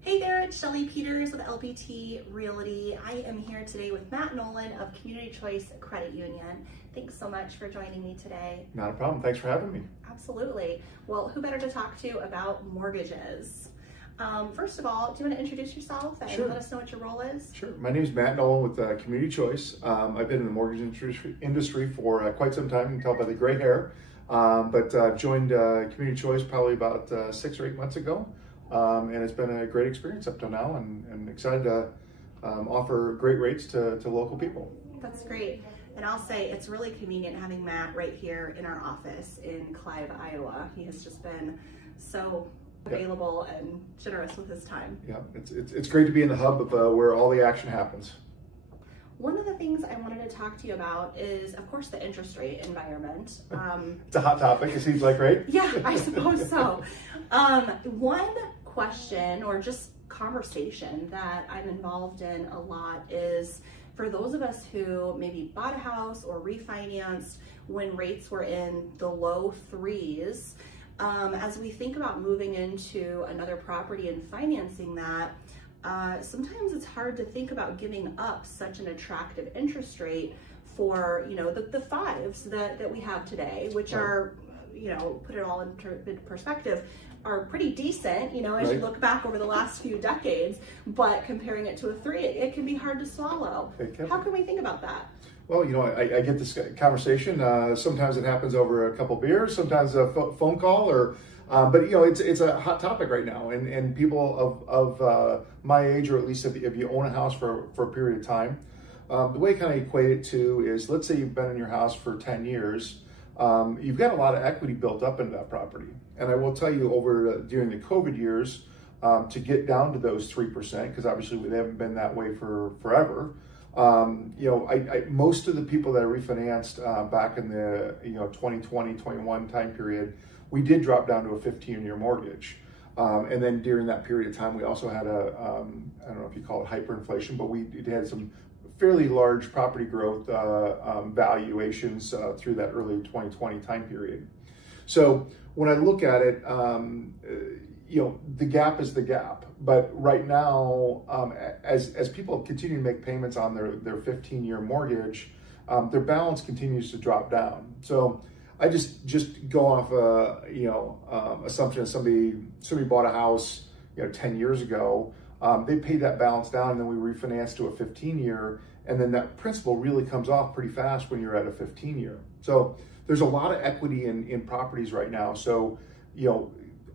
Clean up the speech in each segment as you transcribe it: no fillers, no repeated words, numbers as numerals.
Hey there, it's Shelly Peters with LPT Realty. I am here today with Matt Nolan of Community Choice Credit Union. Thanks so much for joining me today. Not a problem. Thanks for having me. Absolutely. Well, who better to talk to about mortgages? First of all, do you want to introduce yourself and Sure. let us know what your role is? Sure. My name is Matt Nolan with Community Choice. I've been in the mortgage industry for quite some time. You can tell by the gray hair. But joined Community Choice probably about 6 or 8 months ago. And it's been a great experience up till now, and excited to offer great rates to local people. That's great. And I'll say it's really convenient having Matt right here in our office in Clive, Iowa. He has just been so available and generous with his time. Yeah, it's great to be in the hub of where all the action happens. One of the things I wanted to talk to you about is, of course, the interest rate environment. It's a hot topic, it seems like, right? Yeah, I suppose so. One question or just conversation that I'm involved in a lot is for those of us who maybe bought a house or refinanced when rates were in the low threes, as we think about moving into another property and financing that, sometimes it's hard to think about giving up such an attractive interest rate for, the fives that we have today, which are, put it all into perspective, are pretty decent, as you look back over the last few decades, but comparing it to a three, it can be hard to swallow. How can we think about that? Well, I get this conversation. Sometimes it happens over a couple beers, sometimes a phone call, but it's a hot topic right now, and people of my age, or at least if you own a house for a period of time, the way I kind of equate it to is, let's say you've been in your house for 10 years, you've got a lot of equity built up into that property. And I will tell you, during the COVID years, to get down to those 3%, because obviously they haven't been that way for forever. Most of the people that I refinanced back in the 2020, 21 time period, we did drop down to a 15-year mortgage. And then during that period of time, we also had I don't know if you call it hyperinflation, but we had some fairly large property growth valuations through that early 2020 time period. So when I look at it, the gap is the gap. But right now, as people continue to make payments on their 15-year mortgage, their balance continues to drop down. So I just go off assumption that somebody bought a house 10 years ago. They paid that balance down, and then we refinanced to a 15-year, and then that principal really comes off pretty fast when you're at a 15-year. So there's a lot of equity in properties right now. So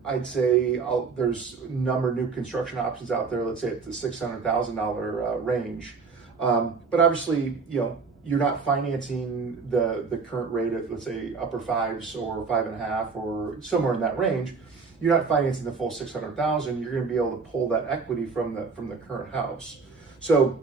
I'd say there's a number of new construction options out there, let's say at the $600,000 range. But obviously, you're not financing the current rate at, let's say, upper fives or 5.5 or somewhere in that range. You're not financing the full $600,000. You're going to be able to pull that equity from the current house. So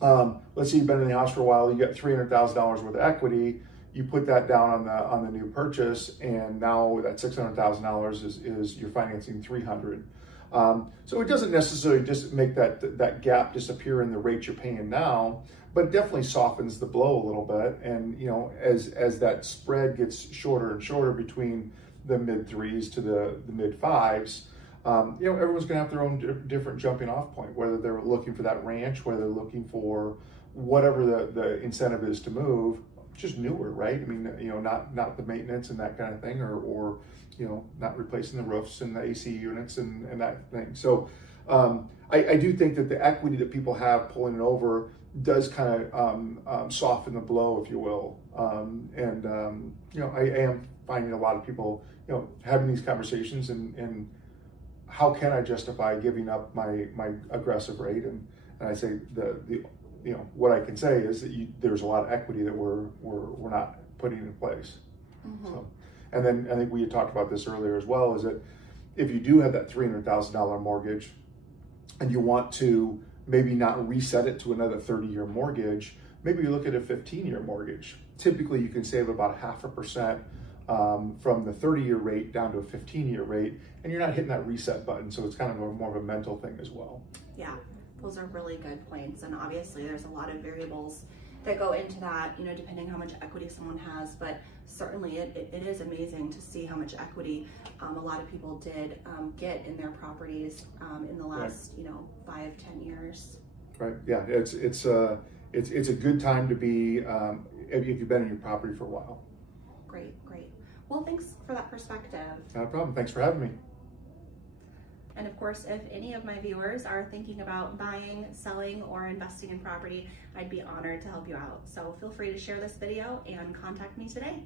let's say you've been in the house for a while, you got $300,000 worth of equity. You put that down on the new purchase, and now that $600,000 is you're financing $300,000. So it doesn't necessarily just make that gap disappear in the rate you're paying now, but it definitely softens the blow a little bit. And as that spread gets shorter and shorter between the mid threes to the mid fives, everyone's going to have their own different jumping off point, whether they're looking for that ranch, whether they're looking for whatever the incentive is to move. Just newer, right? I mean, not the maintenance and that kind of thing, or not replacing the roofs and the AC units and that thing. So I do think that the equity that people have pulling it over does kind of soften the blow, if you will. I am finding a lot of people, having these conversations and how can I justify giving up my aggressive rate? And I say what I can say is that there's a lot of equity that we're not putting in place. Mm-hmm. So, and then I think we had talked about this earlier as well, is that if you do have that $300,000 mortgage and you want to maybe not reset it to another 30-year mortgage, maybe you look at a 15-year mortgage. Typically you can save about 0.5% from the 30-year rate down to a 15-year rate, and you're not hitting that reset button. So it's kind of more of a mental thing as well. Yeah. Those are really good points, and obviously there's a lot of variables that go into that, you know, depending how much equity someone has, but certainly it is amazing to see how much equity a lot of people did get in their properties in the last, you know, 5-10 years. Right. Yeah. It's a good time to be if you've been in your property for a while. Great. Well, thanks for that perspective. Not a problem. Thanks for having me. And of course, if any of my viewers are thinking about buying, selling, or investing in property, I'd be honored to help you out. So feel free to share this video and contact me today.